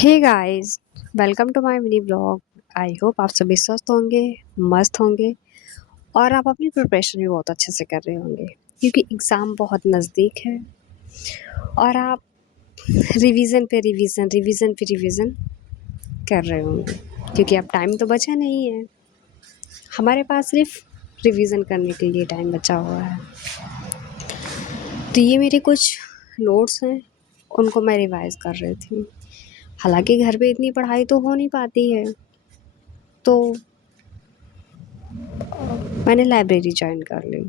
Hey guys, welcome to my mini blog. I hope आप सभी स्वस्थ होंगे, मस्त होंगे और आप अपनी प्रिपरेशन भी बहुत अच्छे से कर रहे होंगे क्योंकि एग्ज़ाम बहुत नज़दीक है और आप रिवीजन पे रिवीजन रिवीजन पे रिवीजन कर रहे होंगे क्योंकि अब टाइम तो बचा नहीं है। हमारे पास सिर्फ रिवीजन करने के लिए टाइम बचा हुआ है। तो ये मेरे कुछ नोट्स हैं, उनको मैं रिवाइज़ कर रही थी। हालांकि घर पे इतनी पढ़ाई तो हो नहीं पाती है, तो मैंने लाइब्रेरी जॉइन कर ली।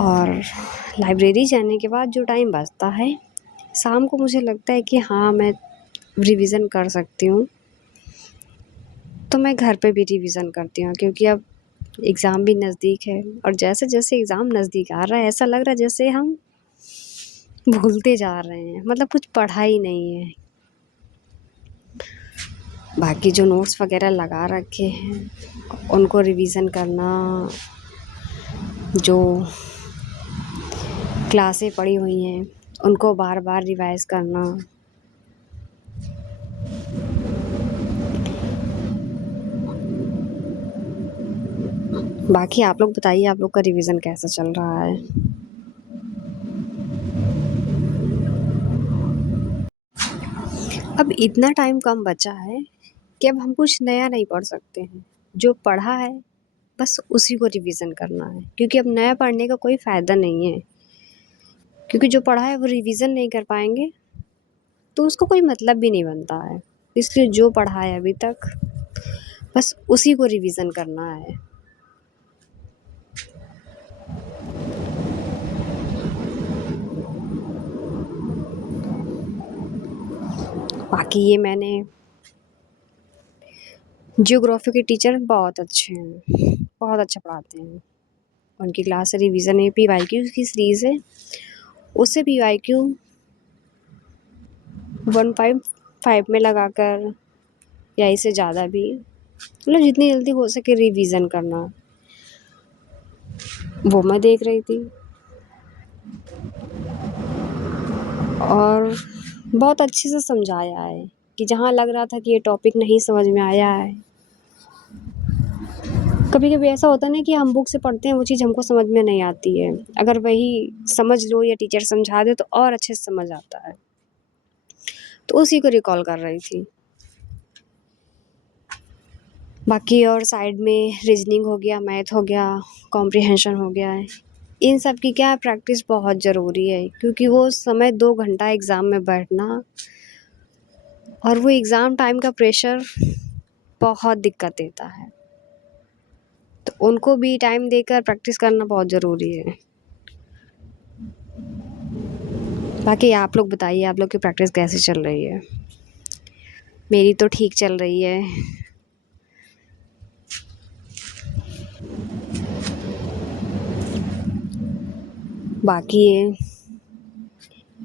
और लाइब्रेरी जाने के बाद जो टाइम बचता है शाम को, मुझे लगता है कि हाँ, मैं रिवीज़न कर सकती हूँ, तो मैं घर पे भी रिवीज़न करती हूँ क्योंकि अब एग्ज़ाम भी नज़दीक है। और जैसे जैसे एग्ज़ाम नज़दीक आ रहा है ऐसा लग रहा है जैसे हम भूलते जा रहे हैं, मतलब कुछ पढ़ा ही नहीं है। बाकी जो नोट्स वगैरह लगा रखे हैं उनको रिवीज़न करना, जो क्लासें पड़ी हुई हैं उनको बार बार रिवाइज़ करना। बाकी आप लोग बताइए, आप लोग का रिवीजन कैसा चल रहा है? अब इतना टाइम कम बचा है कि अब हम कुछ नया नहीं पढ़ सकते हैं। जो पढ़ा है बस उसी को रिवीजन करना है क्योंकि अब नया पढ़ने का कोई फ़ायदा नहीं है, क्योंकि जो पढ़ा है वो रिवीजन नहीं कर पाएंगे तो उसको कोई मतलब भी नहीं बनता है। इसलिए जो पढ़ा है अभी तक बस उसी को रिवीजन करना है। बाकी ये मैंने जियोग्राफी के टीचर बहुत अच्छे हैं, बहुत अच्छा पढ़ाते हैं। उनकी क्लास रिवीजन है, पीवाईक्यू की सीरीज़ है, उससे पीवाईक्यू 1.5 में लगाकर या इससे ज़्यादा भी, मतलब जितनी जल्दी हो सके रिवीजन करना, वो मैं देख रही थी। और बहुत अच्छे से समझाया है कि जहाँ लग रहा था कि ये टॉपिक नहीं समझ में आया है, कभी कभी ऐसा होता है ना कि हम बुक से पढ़ते हैं, वो चीज़ हमको समझ में नहीं आती है, अगर वही समझ लो या टीचर समझा दे तो और अच्छे से समझ आता है। तो उसी को रिकॉल कर रही थी। बाकी और साइड में रीजनिंग हो गया, मैथ हो गया, कॉम्प्रिहेंशन हो गया है। इन सब की क्या प्रैक्टिस बहुत ज़रूरी है क्योंकि वो समय 2 घंटा एग्ज़ाम में बैठना और वो एग्ज़ाम टाइम का प्रेशर बहुत दिक्कत देता है। तो उनको भी टाइम देकर प्रैक्टिस करना बहुत ज़रूरी है। बाकी आप लोग बताइए, आप लोग की प्रैक्टिस कैसे चल रही है? मेरी तो ठीक चल रही है। बाकी ये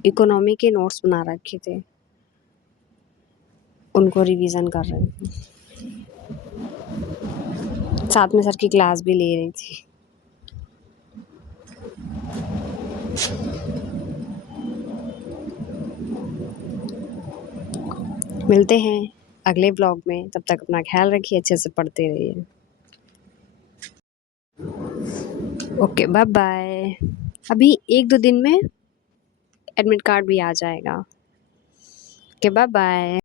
इकोनॉमी के नोट्स बना रखे थे, उनको रिवीजन कर रही थी, साथ में सर की क्लास भी ले रही थी। मिलते हैं अगले ब्लॉग में, तब तक अपना ख्याल रखिए, अच्छे से पढ़ते रहिए। Okay, bye bye. अभी 1-2 दिन में एडमिट कार्ड भी आ जाएगा। Okay, bye bye.